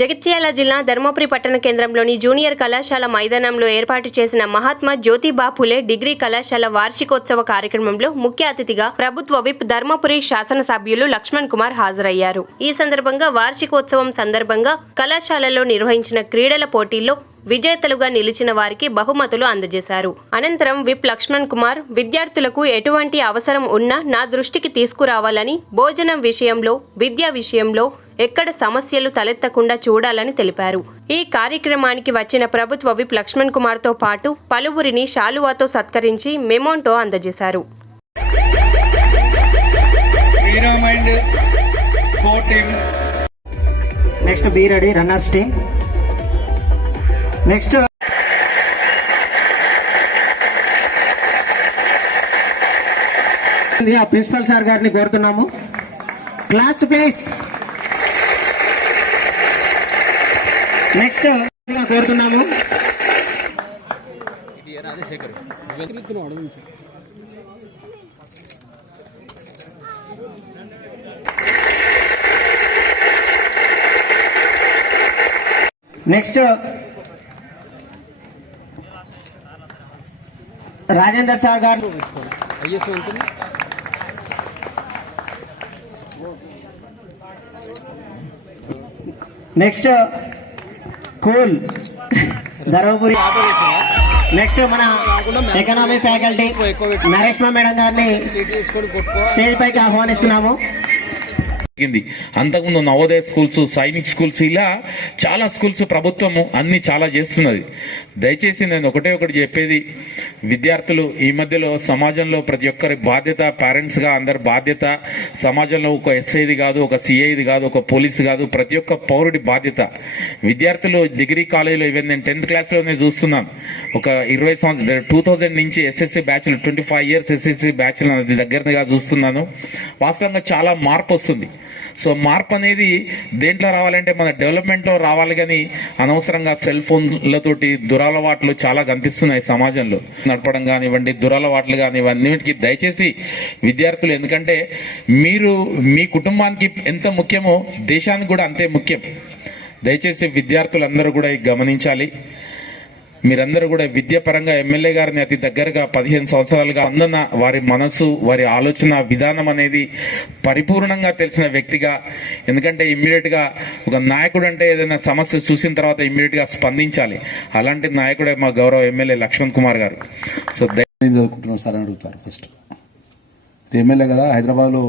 జగిత్యాల జిల్లా ధర్మపురి పట్టణ కేంద్రంలోని జూనియర్ కళాశాల మైదానంలో ఏర్పాటు చేసిన మహాత్మా జ్యోతిబా ఫులే డిగ్రీ కళాశాల వార్షికోత్సవ కార్యక్రమంలో ముఖ్య అతిథిగా ప్రభుత్వ విప్ ధర్మపురి శాసనసభ్యులు లక్ష్మణ్ కుమార్ హాజరయ్యారు. ఈ సందర్భంగా వార్షికోత్సవం సందర్భంగా కళాశాలలో నిర్వహించిన క్రీడల పోటీల్లో విజేతలుగా నిలిచిన వారికి బహుమతులు అందజేశారు. అనంతరం విప్ లక్ష్మణ్ కుమార్ విద్యార్థులకు ఎటువంటి అవసరం ఉన్నా నా దృష్టికి తీసుకురావాలని, భోజనం విషయంలో, విద్యా విషయంలో ఎక్కడ సమస్యలు తలెత్తకుండా చూడాలని తెలిపారు. ఈ కార్యక్రమానికి వచ్చిన ప్రభుత్వ విప్ లక్ష్మణ్ కుమార్ తో పాటు పలువురిని శాలువాతో సత్కరించి మెమోంటో అందజేశారు. Next be ready runners team. Next principal sir గారిని కోరుతున్నాము. Class please. నెక్స్ట్ కోరుతున్నాము నెక్స్ట్ రాజేందర్ సార్ గారు. Next cool Dharmapuri. నెక్స్ట్ మన ఎకనామిక్ ఫ్యాకల్టీ నరేష్మా మేడం గారిని స్టేజ్ పైకి ఆహ్వానిస్తున్నాము. అంతకుముందు నవోదయ స్కూల్స్, సైనిక్ స్కూల్స్, ఇలా చాలా స్కూల్స్ ప్రభుత్వము అన్ని చాలా చేస్తున్నది. దయచేసి నేను ఒకటి చెప్పేది, విద్యార్థులు ఈ మధ్యలో సమాజంలో ప్రతి ఒక్కరి బాధ్యత, పేరెంట్స్ గా అందరి బాధ్యత, సమాజంలో ఒక ఎస్ఐది కాదు, ఒక సిఐది కాదు, ఒక పోలీసు కాదు, ప్రతి ఒక్క పౌరుడి బాధ్యత. విద్యార్థులు డిగ్రీ కాలేజీలో ఈవెన్ నేను 10th క్లాస్లోనే చూస్తున్నాను, ఒక 20 సంవత్సరాలు 2000 నుంచి ఎస్ఎస్సీ బ్యాచ్లు 25 years ఎస్ఎస్సీ బ్యాచ్లు దగ్గరగా చూస్తున్నాను. వాస్తవంగా చాలా మార్పు వస్తుంది. సో మార్పు అనేది దేంట్లో రావాలంటే మన డెవలప్మెంట్లో రావాలి, కానీ అనవసరంగా సెల్ ఫోన్లతోటి దురలవాట్లు చాలా కనిపిస్తున్నాయి సమాజంలో. నడపడం కానివ్వండి, దురలవాట్లు కానివ్వండి, దయచేసి విద్యార్థులు, ఎందుకంటే మీరు మీ కుటుంబానికి ఎంత ముఖ్యమో దేశానికి కూడా అంతే ముఖ్యం. దయచేసి విద్యార్థులందరూ కూడా గమనించాలి. మీరందరూ కూడా విద్యాపరంగా ఎమ్మెల్యే గారిని అతి దగ్గరగా 15 సంవత్సరాలుగా అందన వారి మనసు, వారి ఆలోచన విధానం అనేది పరిపూర్ణంగా తెలిసిన వ్యక్తిగా, ఎందుకంటే ఇమ్మీడియట్ గా ఒక నాయకుడు అంటే ఏదైనా సమస్య చూసిన తర్వాత ఇమ్మీడియట్ గా స్పందించాలి. అలాంటి నాయకుడే మా గౌరవ ఎమ్మెల్యే లక్ష్మణ్ కుమార్ గారు. సో చదువుకుంటున్నాం సార్ అని అడుగుతారు. ఫస్ట్ ఎమ్మెల్యే కదా, హైదరాబాద్లో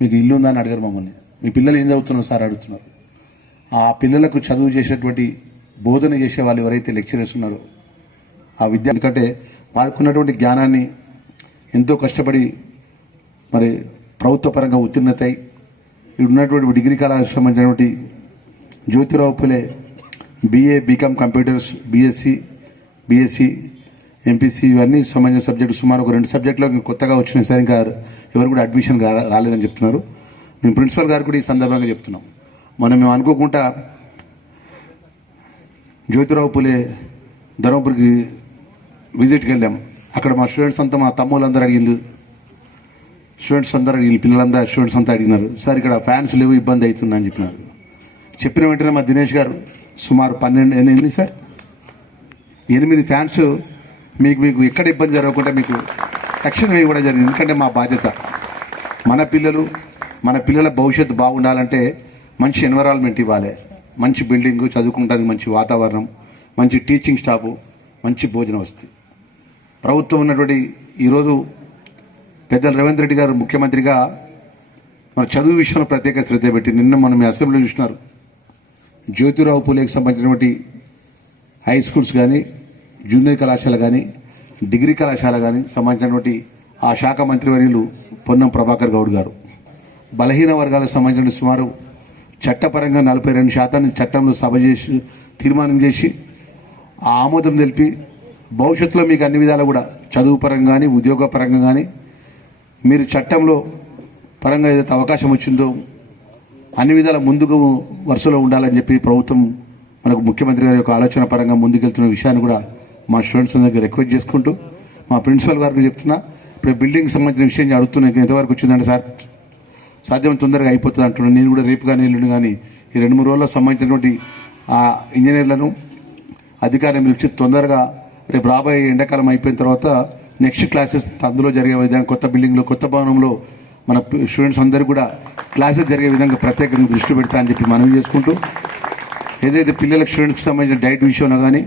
మీకు ఇల్లు ఉందని అడిగారు మమ్మల్ని. మీ పిల్లలు ఏం చదువుతున్నారు సార్ అడుగుతున్నారు. ఆ పిల్లలకు చదువు చేసేటువంటి, బోధన చేసే వాళ్ళు ఎవరైతే లెక్చరర్స్ ఉన్నారో ఆ విద్య, ఎందుకంటే వాడుకున్నటువంటి జ్ఞానాన్ని ఎంతో కష్టపడి మరి ప్రభుత్వ పరంగా ఉత్తీర్ణత అయి ఉన్నటువంటి డిగ్రీ కళాశాలకు సంబంధించినటువంటి Jyotirao Phule BA, BCom computers, BSc, MPC ఇవన్నీ సంబంధించిన సబ్జెక్టు సుమారు ఒక 2 సబ్జెక్టులో కొత్తగా వచ్చినాయి సార్. ఇంకా ఎవరు కూడా అడ్మిషన్ రాలేదని చెప్తున్నారు. మేము ప్రిన్సిపల్ గారు కూడా ఈ సందర్భంగా చెప్తున్నాం. మేము అనుకోకుండా జ్యోతిరావు ఫులే ధర్మపురికి విజిట్కి వెళ్ళాం. అక్కడ మా స్టూడెంట్స్ అంతా, మా తమ్ముళ్ళందరూ అడిగిండు, పిల్లలందరూ స్టూడెంట్స్ అంతా అడిగినారు, సార్ ఇక్కడ ఫ్యాన్స్ లేవు, ఇబ్బంది అవుతుందని చెప్పినారు. చెప్పిన వెంటనే మా దినేష్ గారు సుమారు 8 సార్ 8 ఫ్యాన్స్ మీకు ఎక్కడ ఇబ్బంది జరగకుండా మీకు తక్షణం ఇవ్వడం జరిగింది. ఎందుకంటే మా బాధ్యత, మన పిల్లల భవిష్యత్తు బాగుండాలంటే మంచి ఎన్విరాన్మెంట్ ఇవ్వాలి, మంచి బిల్డింగు, చదువుకోవడానికి మంచి వాతావరణం, మంచి టీచింగ్ స్టాఫ్, మంచి భోజనం వస్తుంది. ప్రభుత్వం ఉన్నటువంటి ఈరోజు పెద్దలు రేవంత్ రెడ్డి గారు ముఖ్యమంత్రిగా మన చదువు విషయంలో ప్రత్యేక శ్రద్ధ పెట్టి, నిన్న మనం అసెంబ్లీలో చూసినారు, జ్యోతిరావు ఫులేకి సంబంధించినటువంటి హై స్కూల్స్ కానీ, జూనియర్ కళాశాల కానీ, డిగ్రీ కళాశాల కానీ సంబంధించినటువంటి ఆ శాఖ మంత్రివర్యులు పొన్నం ప్రభాకర్ గౌడ్ గారు బలహీన వర్గాలకు సంబంధించిన సుమారు చట్టపరంగా 42% చట్టంలో సభ చేసి తీర్మానం చేసి ఆ ఆమోదం తెలిపి, భవిష్యత్తులో మీకు అన్ని విధాలు కూడా చదువు పరంగా కానీ, ఉద్యోగ పరంగా కానీ, మీరు చట్టంలో పరంగా ఏదైతే అవకాశం వచ్చిందో అన్ని విధాల ముందుకు వరుసలో ఉండాలని చెప్పి ప్రభుత్వం మనకు ముఖ్యమంత్రి గారి యొక్క ఆలోచన పరంగా ముందుకెళ్తున్న విషయాన్ని కూడా మా స్టూడెంట్స్ దగ్గర రిక్వెస్ట్ చేసుకుంటూ, మా ప్రిన్సిపల్ గారికి చెప్తున్నా, ఇప్పుడు బిల్డింగ్ సంబంధించిన విషయం అడుగుతున్నాను, ఎంతవరకు వచ్చిందంటే సార్ సాధ్యం తొందరగా అయిపోతుంది అంటున్నాను. నేను కూడా రేపు కానీ ఎల్లుండి కానీ ఈ 2-3 రోజుల్లో సంబంధించినటువంటి ఆ ఇంజనీర్లను అధికారులను పిలిచి తొందరగా రేపు రాబోయే ఎండాకాలం అయిపోయిన తర్వాత నెక్స్ట్ క్లాసెస్ అందులో జరిగే విధంగా కొత్త బిల్డింగ్లో కొత్త భవనంలో మన స్టూడెంట్స్ అందరూ కూడా క్లాసెస్ జరిగే విధంగా ప్రత్యేకంగా దృష్టి పెడతా అని చెప్పి మనవి చేసుకుంటూ ఏదైతే పిల్లలకు స్టూడెంట్స్కి సంబంధించిన డైట్ విషయంలో కానీ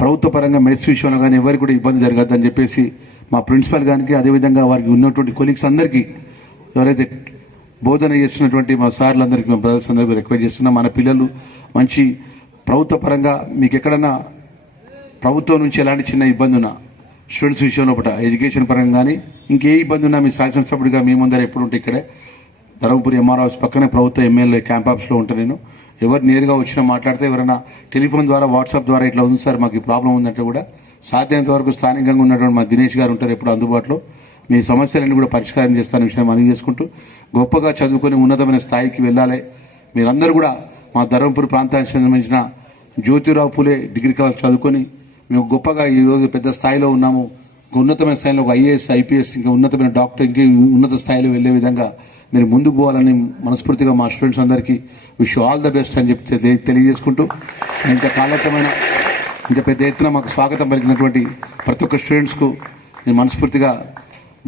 ప్రభుత్వ పరంగా మెస్ విషయంలో కానీ ఎవరికి కూడా ఇబ్బంది జరగద్దని చెప్పేసి మా ప్రిన్సిపల్ గారికి అదేవిధంగా వారికి ఉన్నటువంటి కొలీగ్స్ అందరికీ ఎవరైతే బోధన చేస్తున్నటువంటి మా సార్లందరికీ మా బ్రదర్స్ అందరికీ రిక్వెస్ట్ చేస్తున్నాం. మన పిల్లలు మంచి ప్రభుత్వ పరంగా మీకు ఎక్కడన్నా ప్రభుత్వం నుంచి ఎలాంటి చిన్న ఇబ్బంది ఉన్నా స్టూడెంట్స్ విషయంలో ఒకట ఎడ్యుకేషన్ పరంగా కానీ ఇంకే ఇబ్బంది ఉన్నా మీ శాసనసభ్యుడిగా మీ ముందర ఎప్పుడు ఉంటే ఇక్కడే ధర్మపురి ఎంఆర్ హౌస్ పక్కనే ప్రభుత్వ ఎమ్మెల్యే క్యాంప్ ఆఫీస్లో ఉంటాను నేను. ఎవరు నేరుగా వచ్చినా మాట్లాడితే ఎవరైనా టెలిఫోన్ ద్వారా వాట్సాప్ ద్వారా ఇట్లా ఉంది సార్ మాకు ఈ ప్రాబ్లం ఉందంటే కూడా సాధ్యమైనంత వరకు స్థానికంగా ఉన్నటువంటి మా దినేష్ గారు ఉంటారు ఎప్పుడు అందుబాటులో. మీ సమస్యలన్నీ కూడా పరిష్కారం చేస్తారనే విషయం మనవి చేసుకుంటూ గొప్పగా చదువుకొని ఉన్నతమైన స్థాయికి వెళ్ళాలి. మీరందరూ కూడా మా ధర్మపురి ప్రాంతానికి సంబంధించిన జ్యోతిరావు పూలే డిగ్రీ కాలేజ్ చదువుకొని మేము గొప్పగా ఈరోజు పెద్ద స్థాయిలో ఉన్నాము. ఉన్నతమైన స్థాయిలో ఒక ఐఏఎస్ ఐపీఎస్ ఇంకా ఉన్నతమైన డాక్టర్ ఇంకా ఉన్నత స్థాయిలో వెళ్లే విధంగా మీరు ముందుకు పోవాలని మనస్ఫూర్తిగా మా స్టూడెంట్స్ అందరికీ విష్ ఆల్ ద బెస్ట్ అని చెప్పి తెలియజేసుకుంటూ ఇంత కాలతమైన ఇంత పెద్ద ఎత్తున మాకు స్వాగతం పలికినటువంటి ప్రతి ఒక్క స్టూడెంట్స్కు నేను మనస్ఫూర్తిగా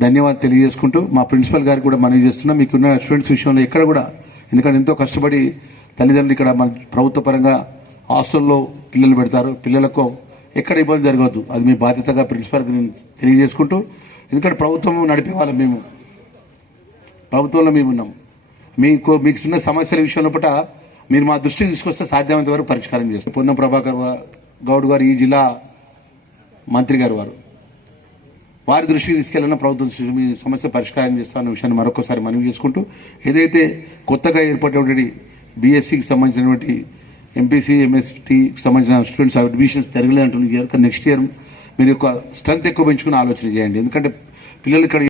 ధన్యవాదాలు తెలియజేసుకుంటూ మా ప్రిన్సిపల్ గారికి కూడా మనవి చేస్తున్నాం. మీకున్న స్టూడెంట్స్ విషయంలో ఎక్కడ కూడా ఎందుకంటే ఎంతో కష్టపడి తల్లిదండ్రులు ఇక్కడ మన ప్రభుత్వ పరంగా హాస్టల్లో పిల్లలు పెడతారు. పిల్లలకు ఎక్కడ ఇబ్బంది జరగవద్దు అది మీ బాధ్యతగా ప్రిన్సిపల్కి నేను తెలియజేసుకుంటూ ఎందుకంటే ప్రభుత్వం నడిపే వాళ్ళం మేము ప్రభుత్వంలో మేము ఉన్నాం. మీకు చిన్న సమస్యల విషయంలో పట్ల మీరు మా దృష్టికి తీసుకొస్తే సాధ్యమైనంత వరకు పరిష్కారం చేస్తారు. పొన్నం ప్రభాకర్ గౌడ్ గారు ఈ జిల్లా మంత్రి గారు వారి దృష్టికి తీసుకెళ్లిన ప్రభుత్వం మీ సమస్య పరిష్కారం చేస్తామన్న విషయాన్ని మరొకసారి మనవి చేసుకుంటూ ఏదైతే కొత్తగా ఏర్పడినటువంటి బీఎస్సీకి సంబంధించినటువంటి ఎంపీసీ ఎంఎస్టీకి సంబంధించిన స్టూడెంట్స్ అడ్మిషన్స్ జరగలేదంటున్న ఇయర్ నెక్స్ట్ ఇయర్ మీరు యొక్క స్ట్రెంత్ ఎక్కువ పెంచుకుని ఆలోచన చేయండి. ఎందుకంటే పిల్లలు ఇక్కడ